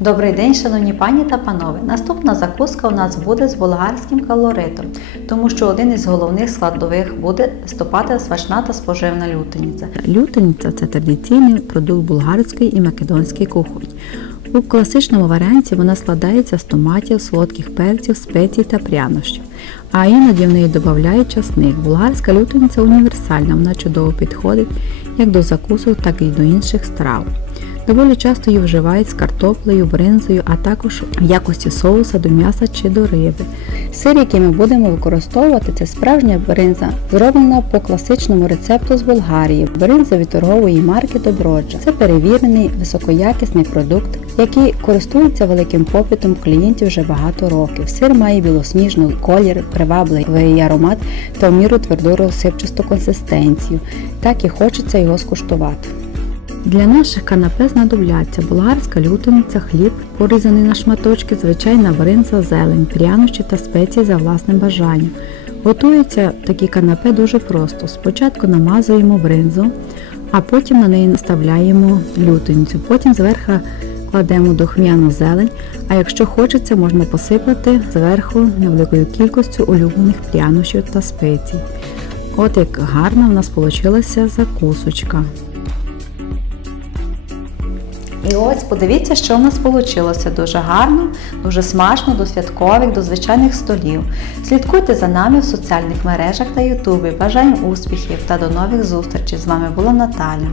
Добрий день, шановні пані та панове. Наступна закуска у нас буде з болгарським калоритом, тому що один із головних складових буде стопата смачна та споживна лютениця. Лютениця це традиційний продукт булгарської і македонської кухні. У класичному варіанті вона складається з томатів, солодких перців, спецій та прянощів, а іноді в неї додають часник. Булгарська лютениця універсальна, вона чудово підходить як до закусок, так і до інших страв. Доволі часто її вживають з картоплею, бринзою, а також в якості соуса до м'яса чи до риби. Сир, який ми будемо використовувати, це справжня бринза, зроблена по класичному рецепту з Болгарії. Бринза від торгової марки Доброджа. Це перевірений високоякісний продукт, який користується великим попитом клієнтів вже багато років. Сир має білосніжний колір, привабливий аромат та в міру тверду розсипчасту консистенцію. Так і хочеться його скуштувати. Для наших канапе знадобляться болгарська лютениця, хліб, порізаний на шматочки, звичайна бринза, зелень, прянощі та спеції за власним бажанням. Готуються такі канапе дуже просто. Спочатку намазуємо бринзу, а потім на неї наставляємо лютеницю. Потім зверху кладемо духмяну зелень, а якщо хочеться, можна посипати зверху невеликою кількістю улюблених прянощів та спецій. От як гарна в нас вийшла закусочка. І ось подивіться, що в нас вийшло. Дуже гарно, дуже смачно, до святкових, до звичайних столів. Слідкуйте за нами в соціальних мережах та Ютубі. Бажаємо успіхів та до нових зустрічей. З вами була Наталя.